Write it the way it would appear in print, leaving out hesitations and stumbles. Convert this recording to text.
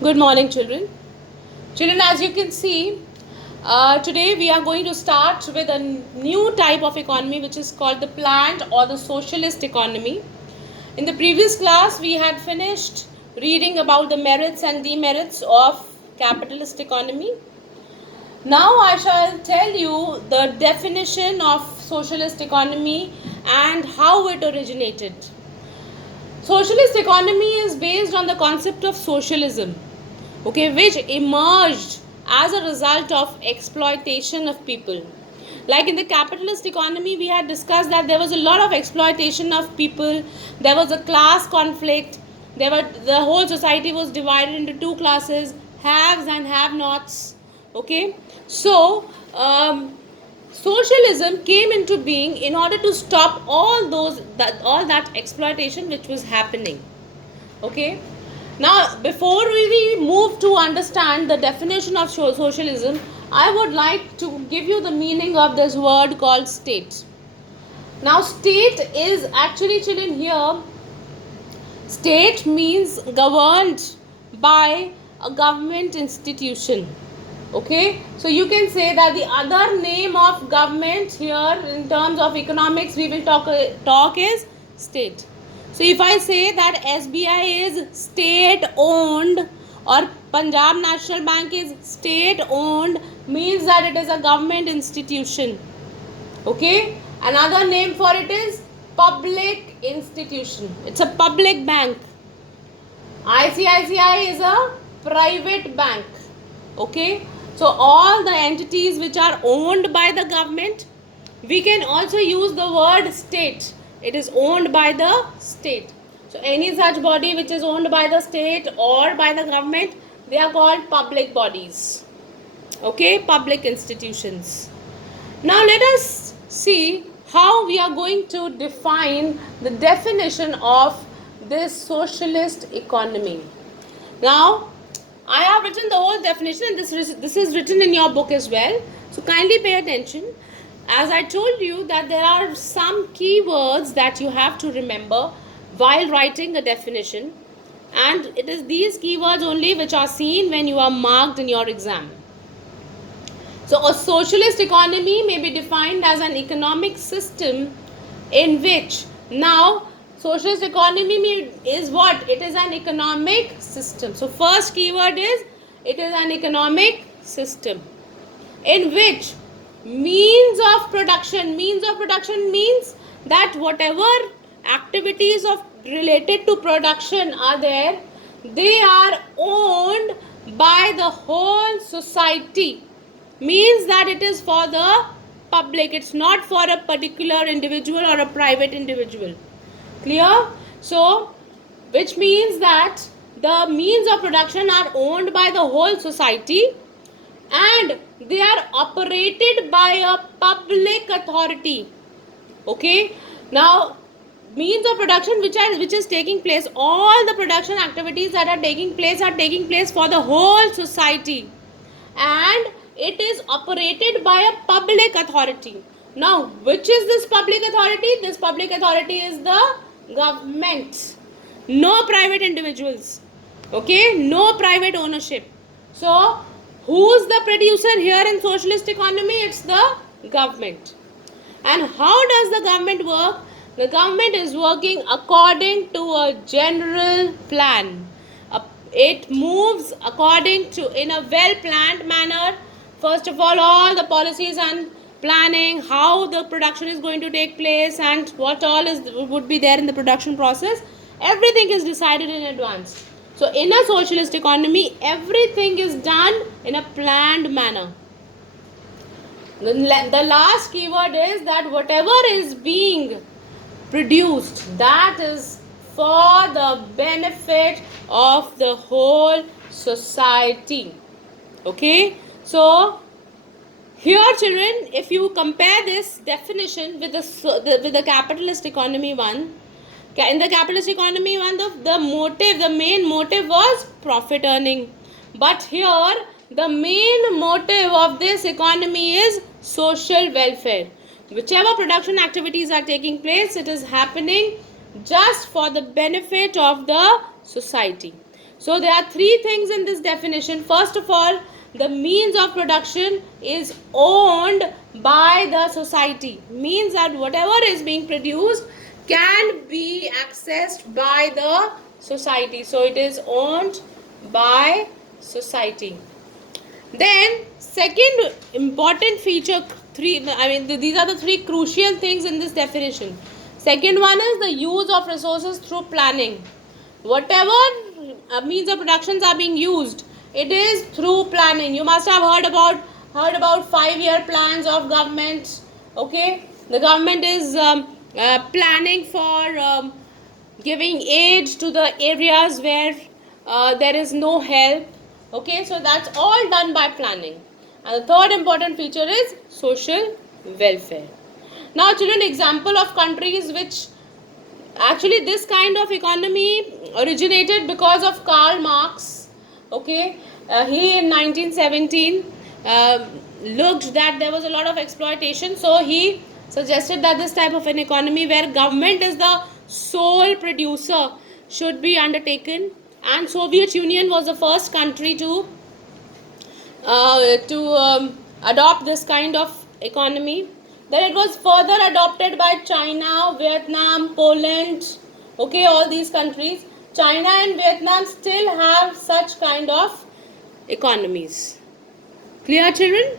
Good morning, children. Children, as you can see, today we are going to start with a new type of economy which is called the planned or the socialist economy. In the previous class, we had finished reading about the merits and demerits of capitalist economy. Now I shall tell you the definition of socialist economy and how it originated. Socialist economy is based on the concept of socialism, okay, which emerged as a result of exploitation of people. Like in the capitalist economy, we had discussed that there was a lot of exploitation of people, there was a class conflict, the whole society was divided into two classes, haves and have nots. Okay, so socialism came into being in order to stop all that exploitation which was happening. Okay, now before we move to understand the definition of socialism, I would like to give you the meaning of this word called state. Now state is actually, children, here state means governed by a government institution. Okay, so you can say that the other name of government here in terms of economics we will talk is state. So if I say that SBI is state owned or Punjab National Bank is state owned, means that it is a government institution. Okay, another name for it is public institution. It's a public bank. ICICI is a private bank. Okay, so all the entities which are owned by the government, we can also use the word state. It is owned by the state. So any such body which is owned by the state or by the government, they are called public bodies. Okay, public institutions. Now let us see how we are going to define the definition of this socialist economy. Now I have written the whole definition and this is written in your book as well. So kindly pay attention. As I told you that there are some keywords that you have to remember while writing a definition, and it is these keywords only which are seen when you are marked in your exam. So a socialist economy may be defined as an economic system in which, now socialist economy is what? It is an economic system. So first keyword is it is an economic system in which means of production means that whatever activities of related to production are there, they are owned by the whole society. Means that it is for the public, it's not for a particular individual or a private individual. Clear? So which means that the means of production are owned by the whole society and they are operated by a public authority. Okay, now means of production which is taking place, all the production activities that are taking place for the whole society, and it is operated by a public authority. Now which is this public authority? This public authority is the government. No private individuals. Okay, no private ownership. So who's the producer here in socialist economy? It's the government. And how does the government work? The government is working according to a general plan. It moves according to, in a well planned manner. First of all the policies and planning, how the production is going to take place and what all would be there in the production process, everything is decided in advance. So in a socialist economy, everything is done in a planned manner. The last keyword is that whatever is being produced, that is for the benefit of the whole society. Okay, so here, children, if you compare this definition with the capitalist economy one, in the capitalist economy one, the main motive was profit earning, but here the main motive of this economy is social welfare. Whichever production activities are taking place, it is happening just for the benefit of the society. So there are three things in this definition. First of all, the means of production is owned by the society. Means that whatever is being produced can be accessed by the society. So it is owned by society. Then second important feature, these are the three crucial things in this definition. Second one is the use of resources through planning. Whatever means of productions are being used, it is through planning. You must have heard about 5-year plans of government. Okay, the government is planning for giving aid to the areas where there is no help. Okay, so that's all done by planning. And the third important feature is social welfare. Now children, example of countries which actually this kind of economy originated because of Karl Marx. Okay, he in 1917 looked that there was a lot of exploitation, so he suggested that this type of an economy where government is the sole producer should be undertaken, and Soviet Union was the first country to adopt this kind of economy. Then it was further adopted by China, Vietnam, Poland. Okay, all these countries. China and Vietnam still have such kind of economies. Clear, children?